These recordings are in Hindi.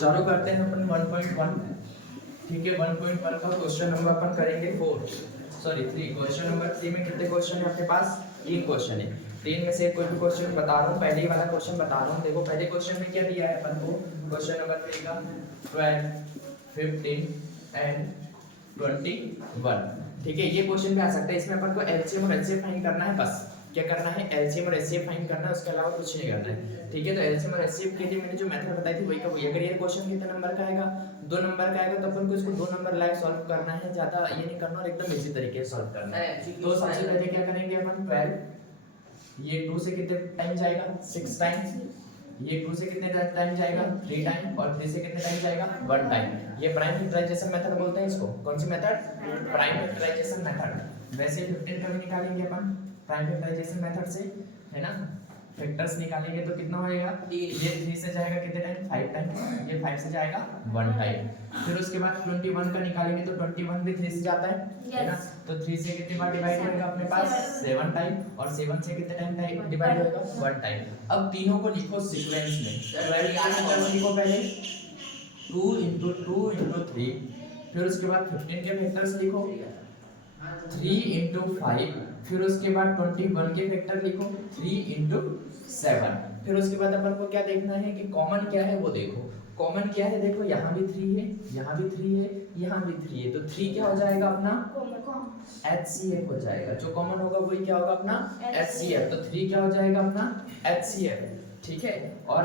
चालू करते हैं अपन 1.1। ठीक है, 1.1 का क्वेश्चन नंबर अपन करेंगे 3। क्वेश्चन नंबर 3 में कितने क्वेश्चन है आपके पास? 3 क्वेश्चन है। 3 में से कोई भी क्वेश्चन बता रहा हूँ, पहले ही वाला क्वेश्चन बता रहा हूँ। देखो पहले क्वेश्चन में क्या दिया है अपन को, क्वेश्चन नंबर 3 का 12, 15 एंड 21। ठीक है, ये क्वेश्चन भी आ सकता है। इसमें अपन को एलसीएम और एचसीएफ फाइंड करना है, बस क्या करना है, एलसीएम और एचसीएफ फाइंड करना है, उसके अलावा कुछ नहीं करना है। ठीक है, तो एलसीएम और एचसीएफ के लिए मैंने जो मेथड बताई थी वही का वही। अगर ये क्वेश्चन कितने नंबर का आएगा, 2 नंबर का आएगा, तो अपन को इसको 2 नंबर लायक सॉल्व करना है, ज्यादा ये नहीं करना और एकदम इजी तरीके से सॉल्व करना है। तो सबसे पहले क्या करेंगे अपन, 12, ये 2 से कितने टाइम जाएगा, 6 टाइम्स। ये 2 से कितने टाइम जाएगा, 3 टाइम। और 3 से कितने टाइम जाएगा, 1 टाइम। ये प्राइम फैक्टराइजेशन मेथड बोलते हैं इसको। कौन सी मेथड? Prime factorization method. वैसे 15 का भी निकालेंगे अपन प्राइम फैक्टराइजेशन मेथड से, है ना। फैक्टर्स निकालेंगे तो कितना होएगा, ये 3 से जाएगा कितने टाइम, 5 टाइम। ये 5 से जाएगा 1 टाइम। फिर उसके बाद 21 का निकालेंगे तो 21 भी 3 से जाता है ना। तो 3 से कितने बार डिवाइड होएगा अपने पास, 7 टाइम। और 7 से कितने टाइम डिवाइड होएगा, 1 टाइम। अब तीनों को लिखो सीक्वेंस में। 12 के फैक्टर्स लिखो पहले, 2 into 2 into 3। फिर उसके बाद 15 के फैक्टर्स लिखो, 3 into 5। फिर उसके बाद 21 के फैक्टर लिखो, 3 into 7। फिर उसके बाद अपन को क्या देखना है कि कॉमन क्या है वो देखो। कॉमन क्या है, देखो यहाँ भी 3 है, यहाँ भी 3 है, यहाँ भी 3 है। तो 3 क्या हो जाएगा अपना, HCF हो जाएगा। जो कॉमन होगा वही क्या होगा अपना, HCF। तो 3 क्या हो जाएगा अपना, HCF। ठीक है, और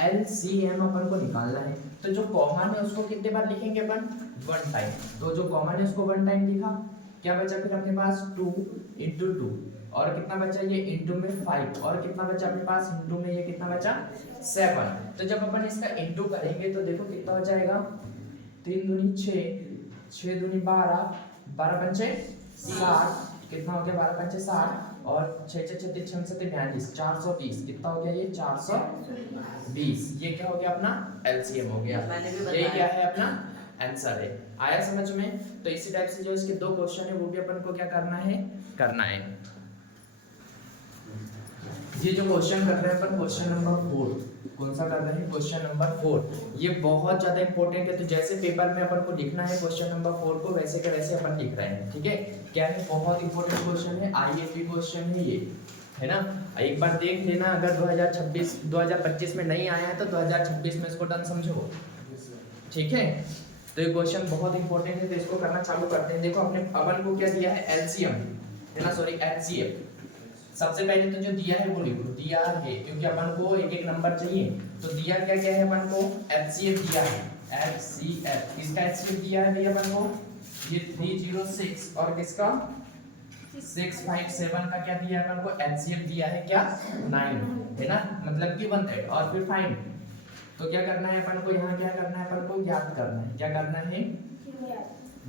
LCM अपन को निकालना है। तो जो कॉमन है उसको कितने बार लिखेंगे अपन, 1 टाइम। तो जो कॉमन है उसको 1 टाइम लिखा, क्या बचा फिर अपने पास, 2 into 2। और कितना बचा, ये इंटू में 5। और कितना बचा अपने पास, इंटू में ये कितना बचा, 7। तो जब अपन इसका इंटू करेंगे तो देखो कितना हो जाएगा, 3 दूनी 6, 6 दूनी 12, 12 पंचे 60। कितना हो गया, 12 पंचे 60। और 6 6 36 6 7 42, 420। कितना हो गया ये, 420। ये क्या हो गया अपना, एलसीएम हो गया। ये क्या है अपना आंसर है। आया समझ में? तो इसी टाइप से जो इसके 2 क्वेश्चन है वो भी अपन को क्या करना है। ये जो क्वेश्चन कर रहे हैं अपन, क्वेश्चन नंबर 4। कौन सा कर रहे हैं, क्वेश्चन नंबर 4। ये बहुत ज्यादा इंपॉर्टेंट है। तो जैसे पेपर में अपन को लिखना है क्वेश्चन नंबर 4 को, वैसे के वैसे अपन लिख रहे हैं। ठीक है, क्या है, बहुत इंपॉर्टेंट क्वेश्चन है, आईएमपी क्वेश्चन है ये, है ना। एक बार देख लेना, अगर 2025 में नहीं आया है तो 2026 में इसको डन समझो। ठीक है, तो ये क्वेश्चन बहुत इंपॉर्टेंट है, तो इसको करना चालू करते हैं। देखो अपने अपन को क्या दिया है, एलसीएम है ना, सॉरी एचसीएफ। सबसे पहले तो जो दिया है वो लिखो, दिया है क्योंकि अपन को एक एक नंबर चाहिए। तो दिया क्या क्या है अपन को, एचसीएफ दिया है, एचसीएफ। किसका एचसीएफ दिया है भैया अपन को, ये 306। और किसका 657 का क्या दिया है अपन को, एचसीएफ दिया है क्या, 9, है ना, मतलब कि 1/3। और फिर फाइंड, तो क्या करना है अपन को, यहाँ क्या करना है अपन को, ज्ञात करना है। क्या करना है,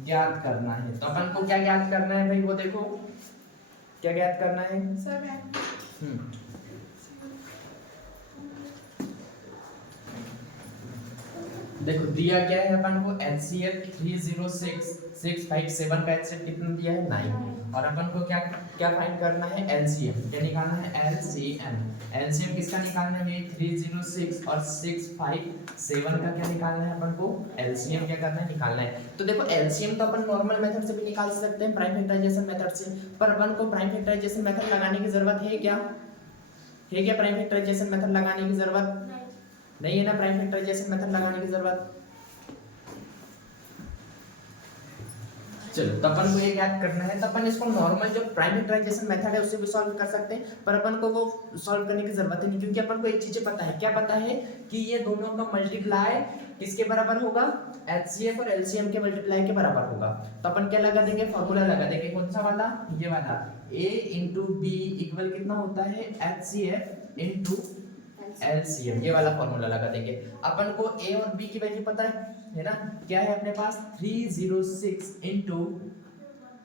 ज्ञात करना है। तो अपन को क्या ज्ञात करना है भाई, वो देखो क्या ज्ञात करना है। देखो दिया क्या है अपन को, HCF 306,657 का HCF कितना दिया है, 9। और अपन को क्या क्या फाइंड करना है, LCM। क्या निकालना है, LCM। LCM किसका निकालना है, 306 और 657 का क्या निकालना है अपन को, LCM क्या करना है, निकालना है। तो देखो LCM तो अपन नॉर्मल मेथड से भी निकाल सकते हैं, प्राइम फैक्टराइजेशन मेथड से। पर अपन को प्राइम फैक्टराइजेशन मेथड लगाने की जरूरत है क्या, है क्या प्राइम फैक्टराइजेशन मेथड लगाने की जरूरत नहीं है ना। प्राइम फैक्टराइजेशन मेथड लगाने की जरूरत, चलो तो अपन को ये याद करना है। तो अपन इसको नॉर्मल जो प्राइम फैक्टराइजेशन मेथड है उससे भी सॉल्व कर सकते हैं, पर अपन को वो सॉल्व करने की जरूरत नहीं, क्योंकि अपन को एक चीज पता है। क्या पता है कि ये दोनों का मल्टीप्लाई किसके बराबर होगा, HCF और LCM के मल्टीप्लाई के बराबर होगा। तो अपन क्या लगा देंगे, फॉर्मूला लगा देंगे। कौन सा वाला, ये वाला, A into B इक्वल कितना होता है, HCF into LCM। ये वाला फॉर्मूला लगा देंगे। अपन को A और B की वैल्यू पता है ना, क्या है अपने पास, 306 into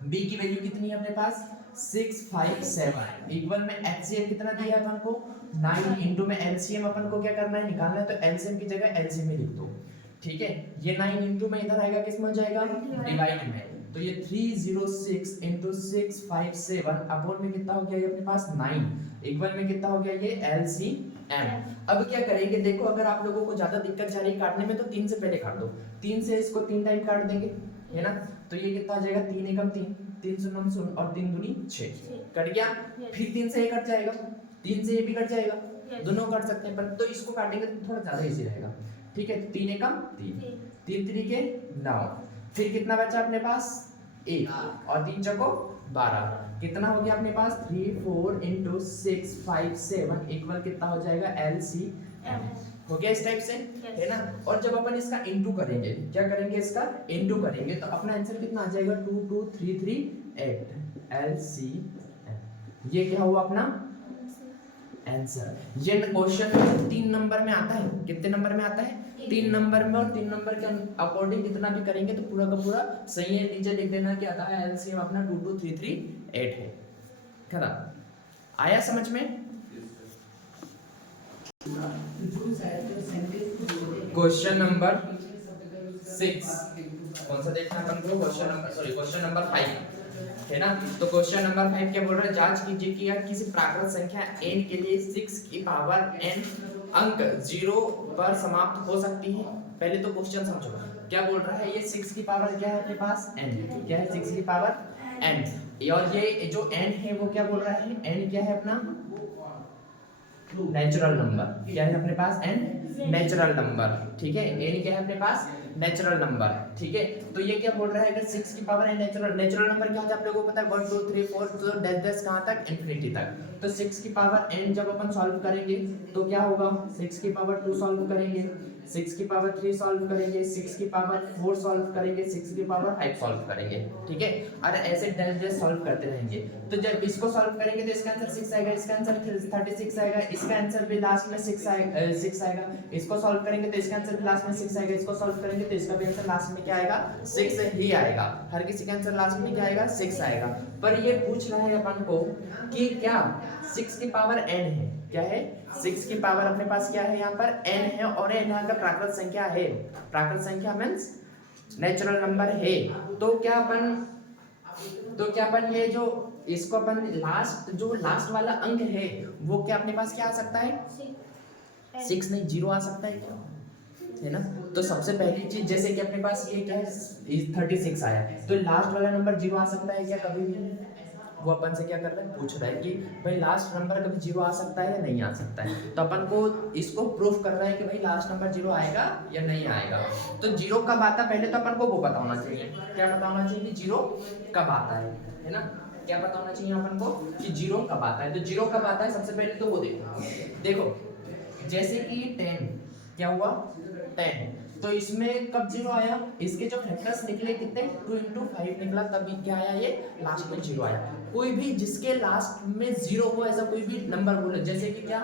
B की वैल्यू कितनी है अपने पास, 657 इक्वल में HCF कितना दिया है अपन को, 9 into में LCM अपन को क्या करना है, निकालना है। तो LCM की जगह LCM ही लिख दो। ठीक है, ये 9 into में इधर आएगा, किस में हो जाएगा, डिवाइड में। तो ये 306 into 657 अपॉन में कितना हो गया ये अपने पास, 9 इक्वल में कितना हो गया ये LCM। m। अब क्या करेंगे, देखो अगर आप लोगों को ज्यादा दिक्कत जा रही है काटने में तो 3 से पहले काट दो, 3 से इसको 3 टाइम काट देंगे, है ना। तो ये कितना आ जाएगा, 3 एकम 3, 3 शून्य शून्य और 3 दूनी 6, कट गया। फिर 3 से ये कट जाएगा, 3 से ये भी कट जाएगा, दोनों काट सकते हैं पर तो इसको काटेंगे तो थोड़ा ज्यादा इजी रहेगा, ठीक है। 3 एकम 3, 3 3 9, फिर कितना बचा अपने पास 1 और 3 चौको 12, कितना हो गया अपने पास 3 4 इंटू 6 5 7 इक्वल कितना हो जाएगा LCM, हो गया इस टाइप से, है ना। और जब अपन इसका इनटू करेंगे, क्या करेंगे, इसका इनटू करेंगे तो अपना आंसर कितना आ जाएगा 22338 LCM। ये क्या हुआ अपना आंसर। ये क्वेश्चन 3 नंबर में आता है, कितने नंबर में आता है 3 नंबर में, और 3 नंबर के अकॉर्डिंग कितना भी करेंगे तो पूरा का पूरा सही है। नीचे लिख देना कि आता है एलसीएम अपना 22338 है, खत्म। आया समझ में। क्वेश्चन नंबर 6 कौन सा देखना अपन को, क्वेश्चन नंबर 5 है ना। तो क्वेश्चन नंबर 5 क्या बोल रहा है, जांच कीजिए कि यह किसी प्राकृत संख्या n के लिए 6 की पावर n अंक 0 पर समाप्त हो सकती है। पहले तो क्वेश्चन समझो, क्या बोल रहा है, ये 6 की पावर क्या है अपने पास n, क्या है 6 की पावर n, और ये जो n है वो क्या बोल रहा है, n क्या है अपना नेचुरल नंबर, क्या है अपने पास n नेचुरल नंबर, ठीक है। n क्या है अपने पास नेचुरल नंबर, ठीक है। तो ये क्या बोल रहा है, अगर 6 की पावर n नेचुरल नंबर क्या होता है आप लोगों को पता है, 1 2 3 4 तो डैश कहां तक इंफिनिटी तक। तो 6 की पावर n जब अपन सॉल्व करेंगे तो क्या होगा, 6 की पावर 2 सॉल्व करेंगे, 6 की पावर 3 सॉल्व करेंगे, 6 की पावर 4 सॉल्व करेंगे, 6 की पावर 5 सॉल्व करेंगे, ठीक है। और ऐसे डैश सॉल्व करते रहेंगे। तो जब इसको सॉल्व करेंगे तो इसका आंसर 6 आएगा, इसका आंसर 36 आएगा, इसका आंसर भी लास्ट में 6 आएगा। इसको सॉल्व करेंगे तो इसका आंसर भी लास्ट में 6 आएगा, इसको सॉल्व करेंगे तो इसका भी आंसर लास्ट में क्या आएगा 6 ही आएगा। हर किसी का आंसर लास्ट में क्या आएगा 6 आएगा। पर ये पूछ रहा है अपन को कि क्या 6 की पावर n है, क्या है 6 की पावर अपने पास क्या है यहाँ पर n है, और n यहाँ का प्राकृत संख्या है, प्राकृत संख्या मींस नेचुरल नंबर है। तो क्या अपन ये जो इसको अपन लास्ट वाला अंक है वो क्या अपने पास क्या आ सकता है 6 नहीं 0 आ सकता है क्या, है ना। तो सबसे पहली चीज जैसे कि अपने पास ये क्या है 36 आया, तो लास्ट वाला नंबर 0 आ सकता है क्या कभी भी, वो अपन से क्या कर रहा है पूछ रहा है कि भाई लास्ट नंबर कभी 0 आ सकता है या नहीं आ सकता है। तो अपन को इसको प्रूफ कर रहा है कि भाई लास्ट नंबर 0 आएगा या नहीं आएगा। तो 0 कब आता है पहले तो अपन को वो पता होना चाहिए, क्या पता होना चाहिए कि 0 कब आता है ना, क्या पता होना चाहिए अपन को कि 0 कब आता है। तो 0 कब आता है सबसे पहले तो वो देखो जैसे कि 10 क्या हुआ 10, तो इसमें कब 0 आया, इसके जो फैक्टर्स निकले कितने 2 into 5 निकला, तभी क्या आया ये लास्ट में 0 आया। कोई भी जिसके लास्ट में 0 हो ऐसा कोई भी नंबर बोलो, जैसे कि क्या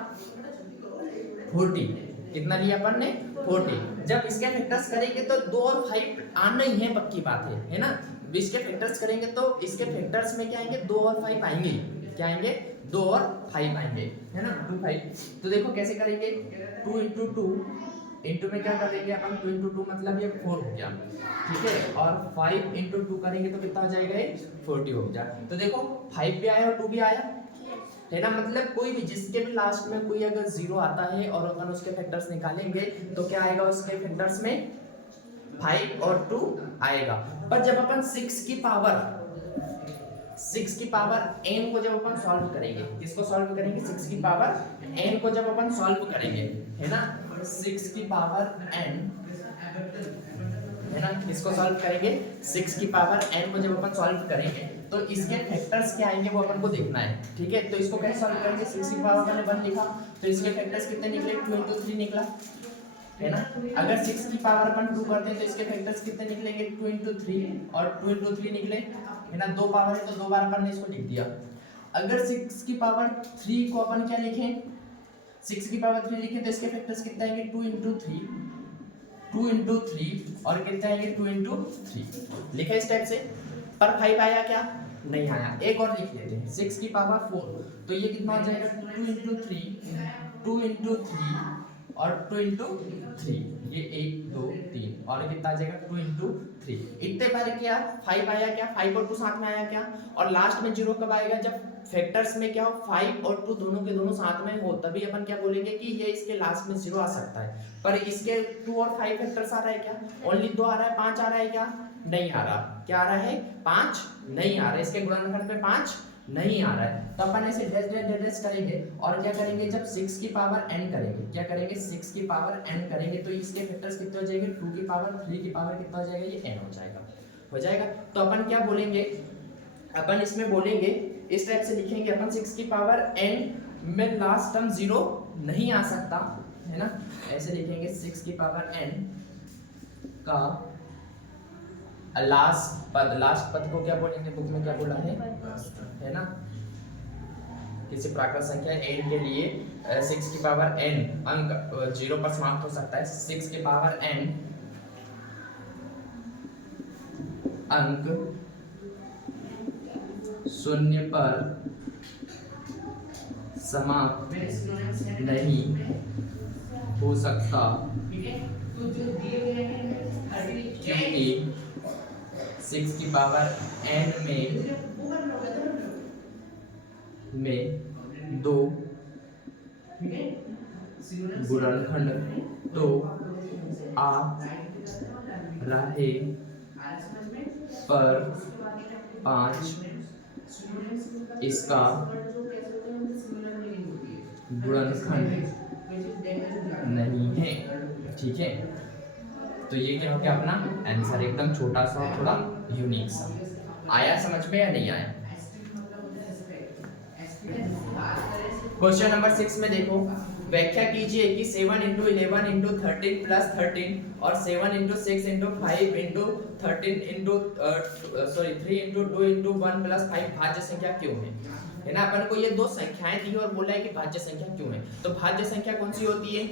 40, कितना लिया अपन ने 40, जब इसके फैक्टर्स करेंगे तो 2 और 5 आना ही है, पक्की बात है ना। इसके फैक्टर्स करेंगे तो इसके फैक्टर्स में क्या आएंगे 2 और 5 आएंगे, क्या आएंगे 2 और 5 आएंगे, है ना 2 5। तो देखो कैसे करेंगे 2 into 2 इंटू में क्या करेंगे अपन 2 into 2 मतलब ये 4 हो गया, ठीक है। और 5 into 2 करेंगे तो कितना हो जाएगा ये 40 हो गया। तो देखो 5 भी आया और 2 भी आया, है ना। मतलब कोई भी जिसके भी लास्ट में कोई अगर 0 आता है और अपन उसके फैक्टर्स निकालेंगे तो क्या आएगा उसके फैक्टर्स में 5 और 2 आएगा। पर जब अपन 6 की पावर n को जब अपन सॉल्व करेंगे, किसको सॉल्व करेंगे 6 की पावर n को जब अपन सॉल्व करेंगे, है ना 6 की पावर n, है ना, इसको सॉल्व करेंगे 6 की पावर n को जब अपन सॉल्व करेंगे तो इसके फैक्टर्स क्या आएंगे वो अपन को देखना है, ठीक है। तो इसको कैसे सॉल्व करेंगे 6 की पावर मैंने 1 लिखा तो इसके फैक्टर्स कितने निकले 2 into 3 निकला, है ना। अगर 6 की पावर अपन 2 करते हैं तो इसके फैक्टर्स कितने निकलेंगे 2 into 3 और 2 into 3 निकले, है ना। 2 पावर है तो 2 बार अपन ने इसको लिख दिया। अगर 6 की पावर 3 को अपन क्या लिखें 6 की पावर 3 लिखें तो इसके फैक्टर्स कितने आएंगे 2 into 3 और कितने आएंगे 2 into 3 लिखा इस टाइप से। पर 5 आया क्या नहीं आया। एक और लिख लेते हैं 6 की पावर 4 तो ये कितना हो जाएगा 2 into 3 और 2 इंटू 3, ये 1 2 3 और कितना आ जाएगा 2 इंटू 3। इतने बार क्या 5 आया क्या, 5 और 2 साथ में आया क्या, और लास्ट में 0 कब आएगा, जब फैक्टर्स में क्या हो 5 और 2 दोनों के दोनों साथ में हो, तभी अपन क्या बोलेंगे कि ये इसके लास्ट में 0 आ सकता है। पर इसके 2 और 5 फैक्टर्स आ रहा है क्या, ओनली 2 आ रहा है, 5 आ रहा है क्या, नहीं आ रहा। क्या आ रहा है 5 नहीं आ रहा है, इसके गुणनखंड में 5 नहीं आ रहा है। तो अपन ऐसे डैश डैश डैश करेंगे और क्या करेंगे, जब 6 की पावर n करेंगे, क्या करेंगे 6 की पावर n करेंगे तो इसके फैक्टर्स कितने हो जाएंगे, 2 की पावर 3 की पावर कितना हो जाएगा, ये n हो जाएगा। तो अपन क्या बोलेंगे, अपन इसमें बोलेंगे इस टाइप से लिखेंगे अपन 6 की पावर n में लास्ट टर्म 0 नहीं आ सकता है ना, ऐसे लिखेंगे 6 की पावर n का लास्ट पद को क्या बोलेंगे, बुक में क्या बोला है ना, किसी प्राकृत संख्या n के लिए 6 की पावर n अंक 0 पर समाप्त हो सकता है। 6 की पावर n अंक 0 पर समाप्त नहीं हो सकता क्योंकि 6 की पावर n में 2 गुणनखंड तो आ रहे पर 5 इसका गुणनखंड नहीं है। ठीक है, तो ये क्या हो गया अपना आंसर, एकदम छोटा सा थोड़ा यूनिक सा। आया समझ में या नहीं आया? क्वेश्चन नंबर 6 में देखो, व्याख्या कीजिए कि 7 इंटू 11 इंटू 13 प्लस 13 और 7 into 6 into 5 into 13 into 3 into 2 into 1 plus 5 भाज्य संख्या क्यों है ना। अपन को ये दो संख्याएं दी और बोला है कि भाज्य संख्या क्यों है। तो भाज्य संख्या कौन सी होती है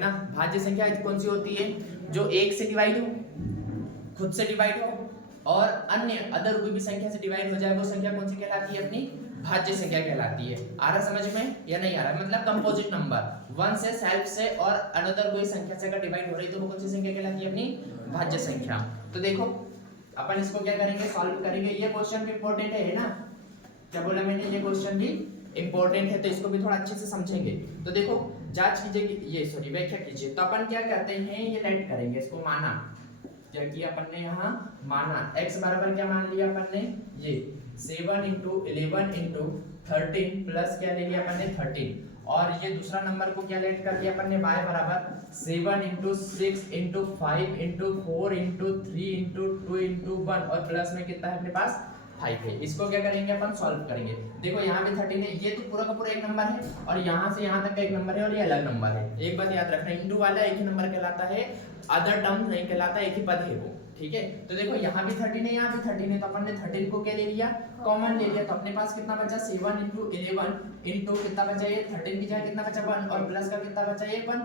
ना, भाज्य संख्या कौन सी होती है, जो 1 से डिवाइड हो, खुद से डिवाइड हो और अन्य अदर कोई भी संख्या से डिवाइड हो जाए, वो संख्या कौन सी कहलाती है, अपनी भाज्य संख्या कहलाती है। आ रहा समझ में या नहीं आ रहा, मतलब कंपोजिट नंबर 1 से सेल्फ से और अनदर कोई संख्या से अगर डिवाइड हो रही तो वो कौन सी संख्या कहलाती है, अपनी भाज्य संख्या। तो देखो अपन इसको क्या करेंगे, सॉल्व करेंगे। ये क्वेश्चन भी इंपॉर्टेंट है ना, क्या बोला मैंने, ये क्वेश्चन भी इंपॉर्टेंट है, तो इसको भी थोड़ा अच्छे से समझेंगे। तो देखो जांच कीजिए कि ये सॉरी व्याख्या कीजिए। तो अपन क्या करते हैं, ये लेट करेंगे, इसको माना, क्या किया अपन ने यहाँ माना, x बराबर क्या मान लिया अपन ने, ये 7 इंटू 11 इंटू 13 प्लस क्या ले लिया अपन ने 13, और ये दूसरा नंबर को क्या लेट कर दिया अपन ने y बराबर 7 into 6 into 5 into 4 into 3 into 2 into 1 और प्लस में कितना है अपने पास 5 है। इसको क्या करेंगे अपन सॉल्व करेंगे। देखो यहाँ पे 13 है, ये तो पूरा का पूरा एक नंबर है और यहाँ से यहाँ तक का एक नंबर है और ये अलग नंबर है। एक बात याद रखना, इंटू वाला एक ही नंबर कहलाता है, अदर टर्म नहीं कहलाता, एक ही पद है वो। ठीक है, तो देखो यहाँ भी 13 है, यहाँ भी 13 है, तो अपन ने 13 को क्या ले लिया, कॉमन ले लिया। तो अपने पास कितना बचा 7 इंटू 11 इंटू कितना बचा, ये 13 की जगह कितना बचा 1 और प्लस का कितना बचा ये 1,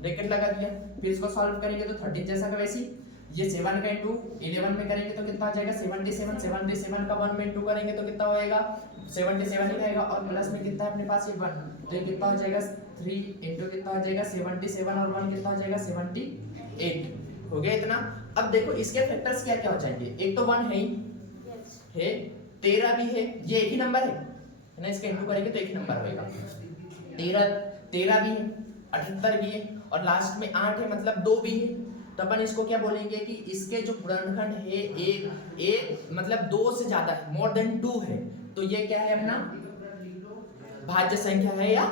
ब्रैकेट लगा दिया। फिर इसको सॉल्व करेंगे तो 13 जैसा का वैसी, ये 7 का इंटू 11 में करेंगे तो कितना आ जाएगा 77, 77 का 1 में इंटू करेंगे तो कितना होएगा 77 ही रहेगा, और प्लस में कितना है अपने पास ये 1, तो ये कितना हो जाएगा 3 इंटू कितना हो जाएगा 77 और 1 कितना हो जाएगा 78 हो गया इतना। अब देखो इसके फैक्टर्स क्या क्या हो जाएंगे, एक तो 1 है ही है, 13 भी है, ये एक ही नंबर है ना, इसका इंटू करेंगे तो एक ही नंबर होएगा, 13 भी है, 78 भी है और लास्ट में 8 है, मतलब 2 भी है। तो अपन इसको क्या बोलेंगे कि इसके जो गुणनखंड है एक मतलब 2 से ज्यादा है, मोर देन 2 है, तो ये क्या है अपना भाज्य संख्या है या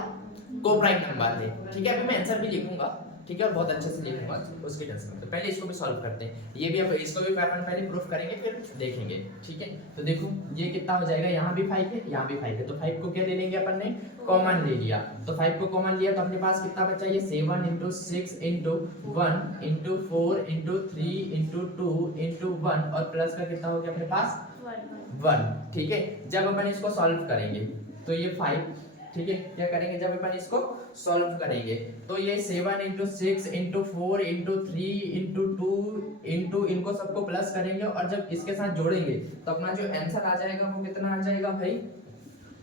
कोप्राइम नंबर है। ठीक है, अभी मैं आंसर भी लिखूंगा, ठीक है, और बहुत अच्छे से लिखूंगा, उसकी टेंशन मत। पहले इसको भी सॉल्व करते हैं, ये भी अब इसको भी अपन पहले प्रूफ करेंगे फिर देखेंगे। ठीक है, तो देखो ये कितना हो जाएगा, यहाँ भी 5 है, यहाँ भी 5 है, तो 5 को क्या ले लेंगे अपन ने कॉमन ले लिया। तो 5 को कॉमन लिया तो अपने पास कितना बचा, ये 7 into 6 into 1 into 4 into 3 into 2 into 1 और प्लस का कितना हो गया अपने पास 1। ठीक है, जब अपन इसको सॉल्व करेंगे तो ये 5, ठीक है, क्या करेंगे जब अपन इसको सॉल्व करेंगे तो ये 7 into 6 into 4 into 3 into 2 into इनको सबको प्लस करेंगे और जब इसके साथ जोड़ेंगे तो अपना जो आंसर आ जाएगा वो कितना आ जाएगा भाई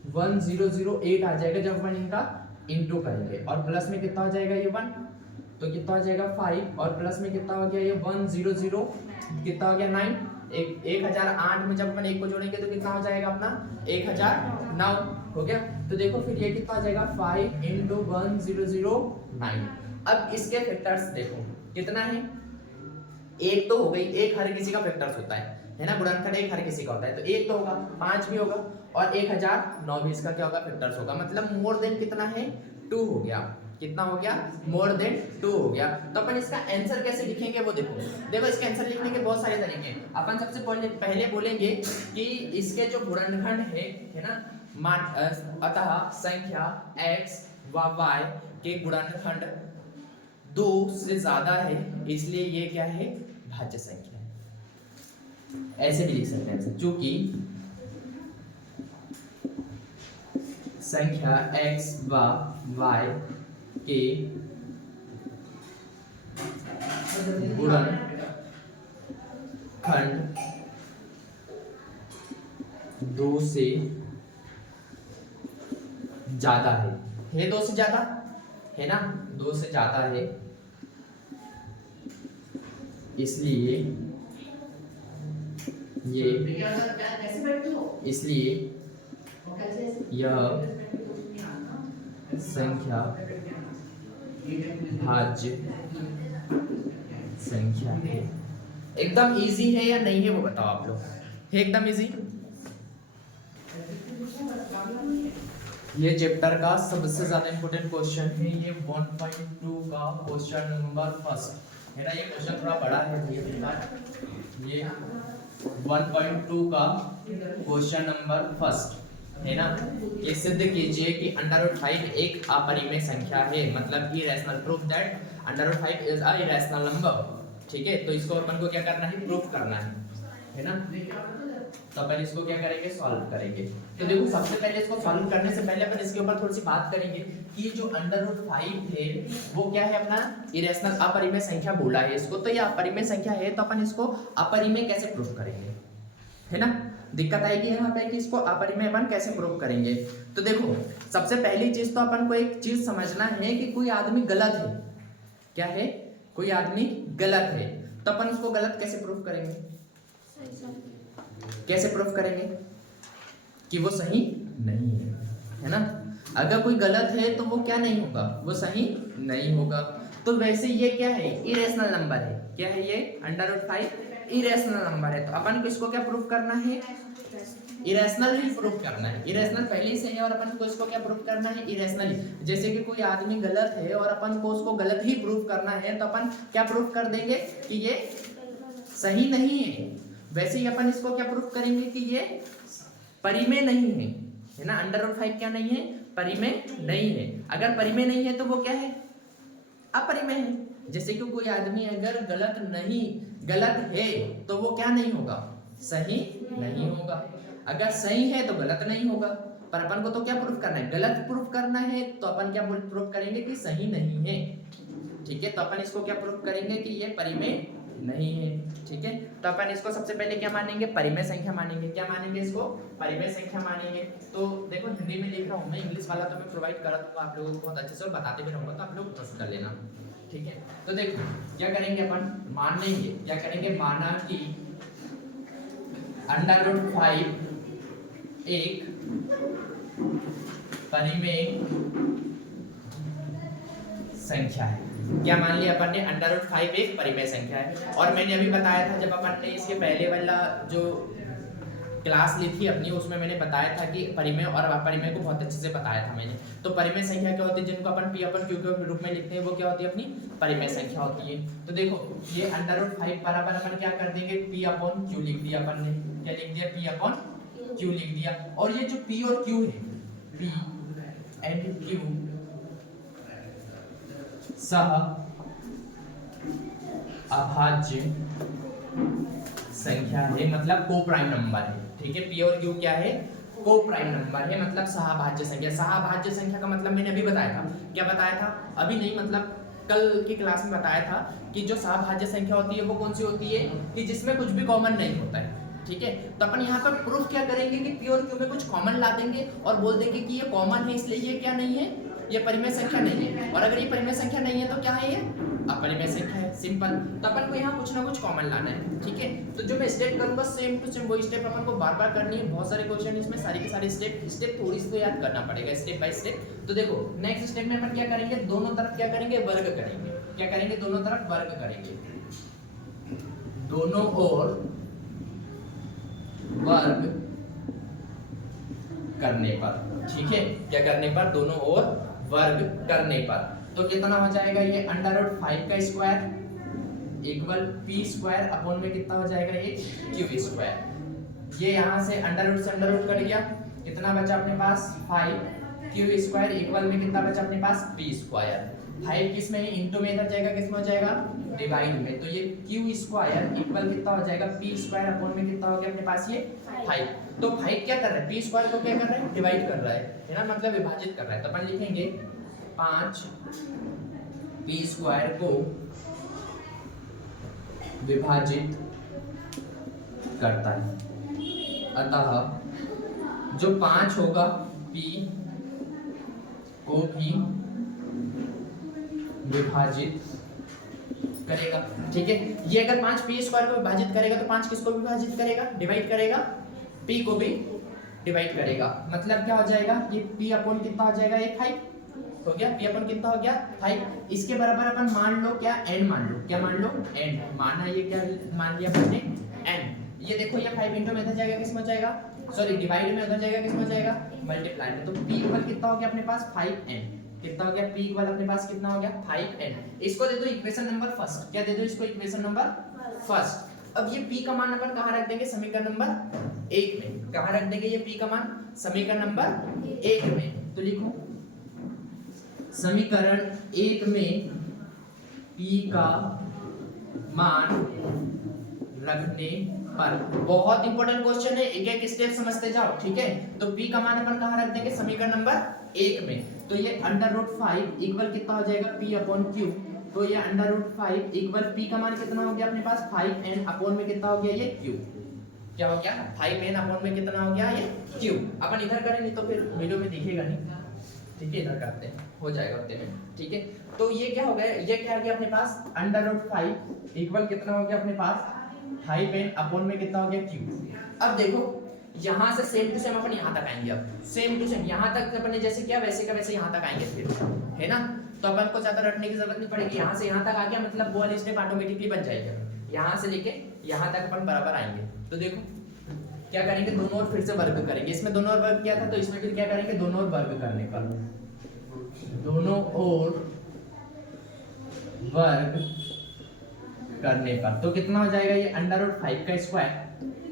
1008 आ जाएगा जब अपन इनका इंटू करेंगे, और प्लस में कितना हो जाएगा ये 1, तो कितना हो जाएगा 5 और प्लस में कितना हो गया ये 100 कितना हो गया 9 1008 में जब अपन 1 को जोड़ेंगे तो कितना हो जाएगा अपना 1009 हो गया। तो देखो फिर ये कितना हो जाएगा 5 × 1009। अब इसके फैक्टर्स देखो कितना है, एक तो हो गई, एक हर किसी का फैक्टर्स होता है ना, गुणनखंड एक हर किसी का होता है, तो एक तो होगा 5 भी होगा और 1009 भी इसका क्या होगा फैक्टर्स होगा, मतलब मोर देन कितना है 2 हो गया। कितना हो गया मोर देन 2 हो गया। तो अपन इसका आंसर कैसे लिखेंगे वो देखो इसका आंसर लिखने के बहुत सारे तरीके हैं। अपन सबसे पहले बोलेंगे कि इसके जो गुणनखंड है ना, अतः संख्या x व y के गुणनखंड 2 से ज्यादा है इसलिए ये क्या है भाज्य संख्या है। ऐसे भी लिख सकते हैं क्योंकि संख्या x व y के गुणनखंड 2 से ज्यादा है 2 से ज्यादा है ना, 2 से ज्यादा है इसलिए यह संख्या भाज्य संख्या है। एकदम इजी है या नहीं है वो बताओ आप लोग, है एकदम इजी। ये चैप्टर का सबसे ज्यादा इंपॉर्टेंट क्वेश्चन है, ये 1.2 का क्वेश्चन नंबर फर्स्ट है ना। ये क्वेश्चन थोड़ा बड़ा है ये 1.2 का क्वेश्चन नंबर फर्स्ट है ना। ये सिद्ध कीजिए कि √5 एक अपरिमेय संख्या है, मतलब irrational, proof that √5 is a irrational number. ठीक है, तो इसको अपन को क्या करना है प्रूफ करना है ना। तो अपन इसको क्या करेंगे सॉल्व करेंगे। तो देखो सबसे पहले इसको सॉल्व करने से पहले अपन इसके ऊपर थोड़ी सी बात करेंगे कि जो √5 है वो क्या है अपना इरेशनल अपरिमेय संख्या बोला है इसको। तो ये अपरिमेय संख्या है तो अपन इसको अपरिमेय कैसे प्रूफ करेंगे, है ना। दिक्कत आएगी यहाँ पे कि इसको अपरिमेय अपन कैसे प्रूफ करेंगे। तो देखो सबसे पहली चीज तो अपन को एक चीज समझना है कि कोई आदमी गलत है, क्या है कोई आदमी गलत है, तो अपन उसको गलत कैसे प्रूफ करेंगे, कैसे प्रूफ करेंगे कि वो सही नहीं है ना। अगर कोई गलत है तो वो क्या नहीं होगा, वो सही नहीं होगा। तो वैसे ये क्या है इरेशनल नंबर है, क्या है ये √5 इरेशनल नंबर है। तो अपन को इसको क्या प्रूफ करना है, इरेशनल ही प्रूफ करना है। इरेशनल पहले से है और अपन को इसको क्या प्रूफ करना है इरेशनल। जैसे कि कोई आदमी गलत है और अपन को उसको गलत ही प्रूफ करना है तो अपन क्या प्रूफ कर देंगे कि ये सही नहीं है। वैसे ही अपन इसको क्या प्रूफ करेंगे कि ये परिमेय नहीं है ना। √5 क्या नहीं है परिमेय नहीं है। अगर परिमेय नहीं है तो वो क्या है अपरिमेय है। जैसे कि कोई आदमी अगर गलत है तो वो क्या नहीं होगा सही नहीं होगा। अगर सही है तो गलत नहीं होगा। पर अपन को तो क्या प्रूफ करना है गलत प्रूफ करना है, तो अपन क्या प्रूफ करेंगे कि सही नहीं है। ठीक है, तो अपन इसको क्या प्रूफ करेंगे कि ये परिमेय नहीं है। ठीक है, तो अपन इसको सबसे पहले क्या मानेंगे परिमेय संख्या मानेंगे। क्या मानेंगे इसको परिमेय संख्या मानेंगे। तो देखो हिंदी में लिख रहा हूँ मैं, इंग्लिश वाला तो मैं प्रोवाइड कर दूंगा आप लोगों को बहुत अच्छे से और बताते भी रहूंगा, तो आप लोग ट्रस्ट कर लेना। ठीक है, तो देखो क्या करेंगे अपन मान लेंगे, क्या करेंगे माना कि √5 एक परिमेय संख्या है। क्या मान लिया अपन ने √5 एक परिमेय संख्या है। और मैंने अभी बताया था जब अपन ने इसके पहले वाला जो क्लास ली थी अपनी उसमें मैंने बताया था कि परिमेय और अपरिमेय को बहुत अच्छे से बताया था मैंने। तो परिमेय संख्या क्या होती है जिनको अपन P/Q के रूप में लिखते हैं वो क्या होती है अपनी परिमेय संख्या होती है। तो देखो ये √5 बराबर अपन क्या कर देंगे P/Q लिख दिया अपन ने। क्या लिख दिया P/Q लिख दिया। और ये जो P और Q है P and Q सह अभाज्य संख्या है, मतलब को प्राइम नंबर है। ठीक है, P और Q क्या है को प्राइम नंबर है, मतलब सहभाज्य संख्या। सहभाज्य संख्या का मतलब मैंने अभी बताया था। क्या बताया था अभी नहीं, मतलब कल की क्लास में बताया था कि जो सहभाज्य संख्या होती है वो कौन सी होती है कि जिसमें कुछ भी कॉमन नहीं होता है। ठीक है, तो अपन यहाँ पर प्रूफ क्या करेंगे कि P और Q में कुछ कॉमन ला देंगे और बोल देंगे कि ये कॉमन है इसलिए ये क्या नहीं है ये परिमेय संख्या नहीं है। और अगर ये परिमेय संख्या नहीं है तो क्या है ये डबल में से है, सिंपल। तो अपन को यहाँ कुछ ना कुछ कॉमन लाना है, ठीक है। तो जो मैं स्टेप करूंगा सेम टू सेम वही स्टेप अपन को बार बार करनी है। बहुत सारे क्वेश्चन इसमें, सारे के सारे स्टेप थोड़ी सी तो याद करना पड़ेगा स्टेप बाय स्टेप। तो देखो नेक्स्ट स्टेप में अपन क्या करेंगे, दोनों तरफ क्या करेंगे, वर्ग करेंगे। क्या करेंगे, दोनों तरफ वर्ग करेंगे, दोनों ओर वर्ग करने पर, ठीक है। क्या करने पर, दोनों ओर वर्ग करने पर। तो कितना हो जाएगा ये √5 का square equal p square upon में कितना हो जाएगा ये q स्क्वायर। ये यहाँ से अंडर रूट कट गया, कितना बचा अपने पास 5 q स्क्वायर इक्वल में कितना बचा अपने पास p स्क्वायर। 5 किस में है, इनटू में इधर जाएगा, किस में हो जाएगा डिवाइड में। तो ये q स्क्वायर इक्वल कितना हो जाएगा p स्क्वायर अपॉन में कितना हो गया अपने पास ये 5। तो 5 क्या कर रहा है, p स्क्वायर को क्या कर रहा है, डिवाइड कर रहा है ना, मतलब विभाजित कर रहा है। तो अपन लिखेंगे 5 p स्क्वायर को विभाजित करता है। अतः जो 5 होगा p को भी विभाजित करेगा, ठीक है। ये अगर 5 p स्क्वायर को विभाजित करेगा तो 5 किसको विभाजित करेगा, डिवाइड करेगा, p को भी डिवाइड करेगा। मतलब क्या हो जाएगा, ये p अपॉन कितना हो जाएगा, ये 5 हो गया। p अपॉन कितना हो गया 5। इसके बराबर अपन मान लो क्या, n मान लो, क्या मान लो, n माना। ये क्या मान लिया अपन ने, n। ये देखो ये 5 इनटू में इधर जाएगा, किस में हो जाएगा, सॉरी डिवाइड में उधर जाएगा, किस में हो जाएगा मल्टीप्लाई में। तो p इक्वल कितना हो गया अपने पास 5n। कितना हो गया p इक्वल अपने पास कितना हो गया 5n। इसको दे दो इक्वेशन नंबर फर्स्ट। क्या दे दो इसको, इक्वेशन नंबर फर्स्ट। अब ये p का मान अपन कहां रख देंगे, समीकरण नंबर 1 में। कहां रख देंगे ये p का मान, समीकरण नंबर 1 में। तो लिखो समीकरण 1 में p का मान रखने पर। बहुत इंपॉर्टेंट क्वेश्चन है, एक एक स्टेप समझते जाओ, ठीक है। तो p का मान अपन कहां रख देंगे, समीकरण नंबर 1 में। तो ये √5 इक्वल कितना हो जाएगा p अपॉन q। तो ये √5 इक्वल p का मान कितना हो गया अपने पास 5n अपॉन में कितना हो गया ये q। क्या हो गया 5n अपॉन में कितना हो गया ये q। अपन इधर करेंगे तो फिर वीडियो में दिखेगा नहीं, ठीक है। इधर करते हैं, हो जाएगा उतने में, ठीक है। तो ये क्या हो गया, ये क्या आ गया अपने पास √5 इक्वल कितना हो गया अपने पास 5n अपॉन में कितना हो गया q। अब देखो यहाँ से सेम टू सेम अपन यहाँ तक आएंगे। अब सेम टू सेम यहाँ तक अपन ने जैसे किया वैसे का वैसे यहाँ तक आएंगे फिर, है ना। तो अपन को ज्यादा रटने की जरूरत नहीं पड़ेगी। यहाँ से यहाँ तक आ गया मतलब वो वाली स्टेप ऑटोमेटिकली बन जाएगा। यहाँ से लेके यहाँ तक अपन बराबर आएंगे। तो देखो क्या करेंगे, दोनों ओर फिर से वर्ग करेंगे। इसमें दोनों ओर वर्ग किया था, तो इसमें फिर क्या करेंगे, दोनों ओर वर्ग करने पर, दोनों ओर वर्ग करने पर। तो कितना हो जाएगा ये √5 का स्क्वायर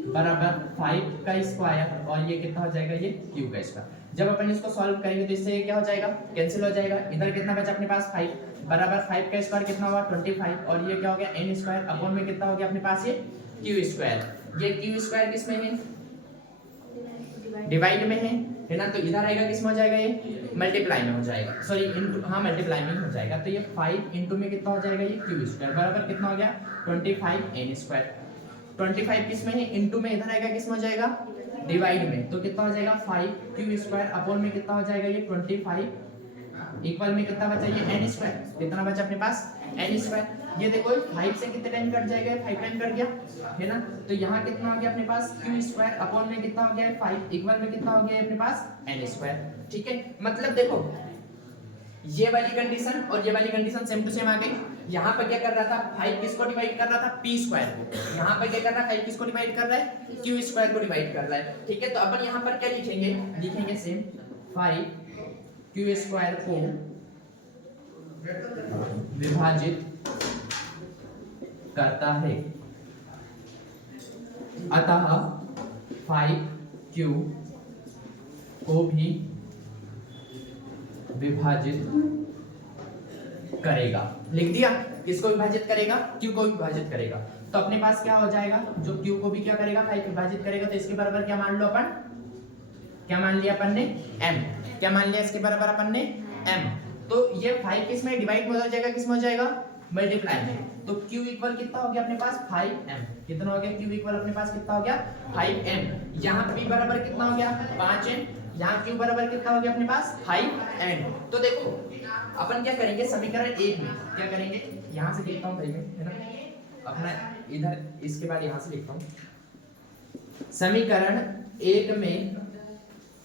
बराबर 5 का स्क्वायर और ये कितना हो जाएगा ये q का स्क्वायर। जब अपन इसको सॉल्व करेंगे तो इससे क्या हो जाएगा, कैंसिल हो जाएगा। इधर कितना बचा अपने पास 5 बराबर 5 का स्क्वायर कितना हुआ 25 और ये क्या हो गया n स्क्वायर अपॉन में कितना हो गया अपने पास ये q स्क्वायर। ये q स्क्वायर किस में है, डिवाइड में है ना। तो इधर आएगा किस में हो जाएगा, ये मल्टीप्लाई में हो जाएगा, सॉरी इनटू, हाँ मल्टीप्लाई में हो जाएगा। तो ये 5 इनटू में कितना हो जाएगा ये q स्क्वायर बराबर कितना हो गया 25 n स्क्वायर। 25 किस में है, इनटू में इधर आएगा किस में हो जाएगा डिवाइड में। तो कितना हो जाएगा 5 q स्क्वायर अपॉन में कितना हो जाएगा ये 25 इक्वल में कितना बचा ये n स्क्वायर। कितना बचा अपने पास n स्क्वायर। ये देखो 5 से कितने टाइम कट जाएगा, 5 टाइम कट गया, है ना। तो यहाँ कितना हो गया अपने पास q स्क्वायर अपॉन में कितना हो गया 5 इक्वल में कितना हो गया अपने पास n स्क्वायर, ठीक है। मतलब देखो ये वाली कंडीशन और ये वाली कंडीशन सेम टू सेम आ गई। यहाँ पर क्या कर रहा था 5 किसको डिवाइड कर रहा था p स्क्वायर को। यहाँ पर क्या कर रहा है 5 किसको डिवाइड कर रहा है q स्क्वायर को डिवाइड कर रहा है, ठीक है। तो अपन यहाँ पर क्या लिखेंगे, लिखेंगे सेम 5 q स्क्वायर को विभाजित करता है, अतः 5q को भी विभाजित करेगा। लिख दिया, किसको विभाजित करेगा q को विभाजित करेगा। तो अपने पास क्या हो जाएगा, जो q को भी क्या करेगा 5 विभाजित करेगा। तो इसके बराबर क्या मान लो अपन, क्या मान लिया अपन ने m। क्या मान लिया इसके बराबर अपन ने m। तो ये 5 किस में डिवाइड में हो जाएगा, किस में हो जाएगा मल्टीप्लाई में। तो q इक्वल कितना हो गया अपने पास 5m। कितना हो गया q इक्वल अपने पास कितना हो गया 5m। यहाँ p बराबर कितना हो गया 5n, यहाँ q बराबर कितना हो गया अपने पास 5n। तो देखो अपन क्या करेंगे, समीकरण 1 में क्या करेंगे, यहाँ से लिखता हूँ भाई मैं, है ना, अपना इधर इसके बाद यहाँ से लिखता हूँ। समीकरण 1 में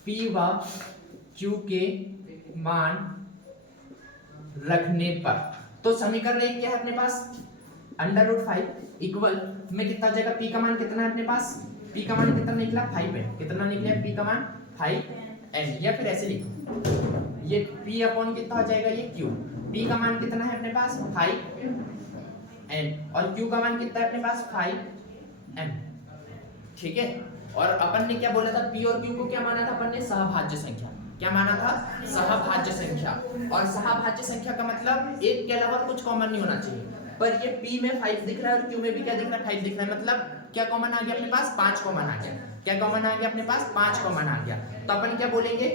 P व Q के मान रखने पर, तो समीकरण 1 क्या है अपने पास, √5 इक्वल में कितना आ जाएगा, P का मान कितना है अपने पास, P का मान कितना निकला 5 है, कितना निकला P का मान 5n, या फिर ऐसे लिखो ये P अपॉन कितना हो जाएगा ये Q, P का मान कितना है अपने पास 5n और Q का मान कितना है अपने पास 5m, ठीक है। और अपन ने क्या बोला था, P और Q को क्या माना था अपन ने, सहभाज्य संख्या, क्या माना था, सहभाज्य संख्या। और सहभाज्य संख्या का मतलब एक के अलावा कुछ कॉमन नहीं होना चाहिए, पर ये P में 5 दिख रहा है और Q में भी क्या दिख रहा है 5 दिख रहा है, मतलब क्या कॉमन आ गया अपने पास, 5 कॉमन आ गया, क्या कॉमन आ गया अपने पास, 5 कॉमन आ गया। तो अपन क्या बोलेंगे,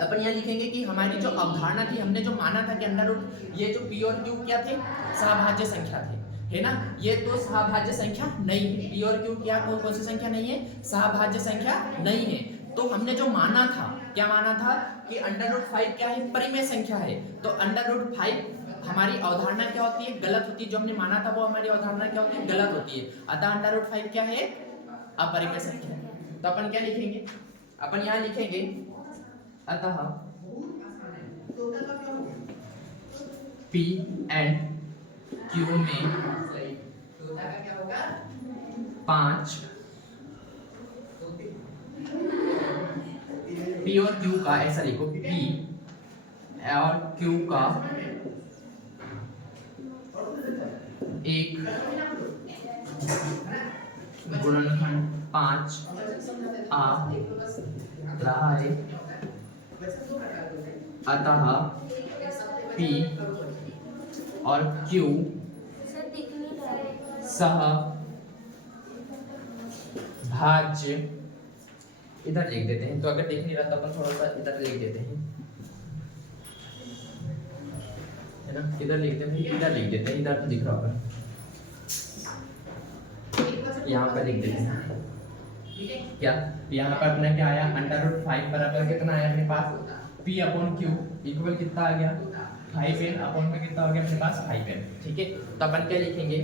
अपन यहाँ लिखेंगे कि हमारी जो अवधारणा थी, हमने जो माना था कि अंडर रूट ये जो P और Q क्या थे, सहभाज्य संख्या थे, है ना, ये तो सहभाज्य संख्या नहीं है, P और Q क्या कौन सी संख्या नहीं है, सहभाज्य संख्या नहीं है। तो हमने जो माना था, क्या माना था कि √5 क्या है, परिमेय संख्या है, तो √5 हमारी अवधारणा क्या होती है, गलत होती है, जो हमने माना था वो हमारी अवधारणा क्या होती है, गलत होती है, अतः √5 क्या है, अपरिमेय संख्या। तो अपन क्या लिखेंगे, अपन यहाँ लिखेंगे अतः P एंड Q में 5, P और Q का, ऐसा लिखो P और Q का एक गुणनखंड 5 आ रहा है, अतः P और Q सहभाज्य, इधर लिख देते हैं, तो अगर दिख नहीं रहा तो अपन थोड़ा सा इधर लिख देते हैं, है ना, इधर लिख देते हैं, इधर लिख देते हैं, इधर तो दिख रहा होगा, यहाँ पर लिख देते हैं, क्या यहाँ पर अपना क्या आया, √5 बराबर कितना आया अपने पास, P अपॉन Q इक्वल कितना आ गया 5n अपॉन में कितना हो गया अपने पास 5n, ठीक है। तो अपन क्या लिखेंगे,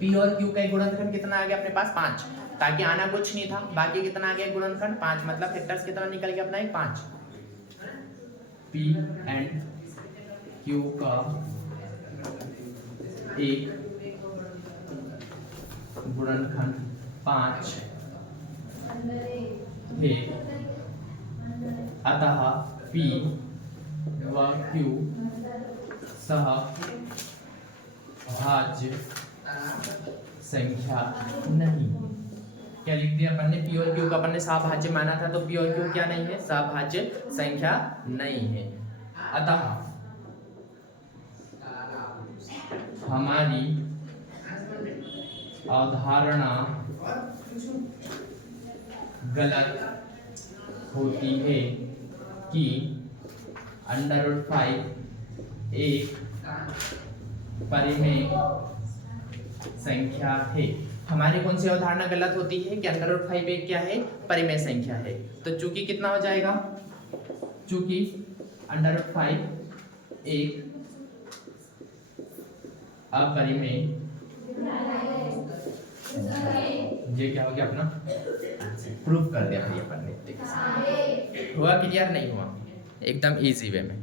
P और Q का गुणनखंड कितना आ गया अपने पास 5, ताकि आना कुछ नहीं था, बाकी कितना आ गया गुणनखंड 5, मतलब फैक्टर्स कितना निकल गया अपना 5, P एंड Q का एक गुणनखंड 5 है, अतः P व Q सहभाज्य संख्या नहीं। क्या लिख दिया अपन ने, P और Q का अपन ने सहभाज्य माना था, तो P और Q क्या नहीं है, सहभाज्य संख्या नहीं है, अतः हमारी अवधारणा गलत होती है कि √5 एक परिमेय संख्या है। हमारी कौन सी अवधारणा गलत होती है कि √5 एक क्या है, परिमेय संख्या है। तो चूंकि कितना हो जाएगा, चूंकि √5 एक अपरिमेय, ये क्या हो गया अपना, प्रूफ कर दिया भाई अपन ने, हुआ क्लियर नहीं हुआ, एकदम इजी वे में।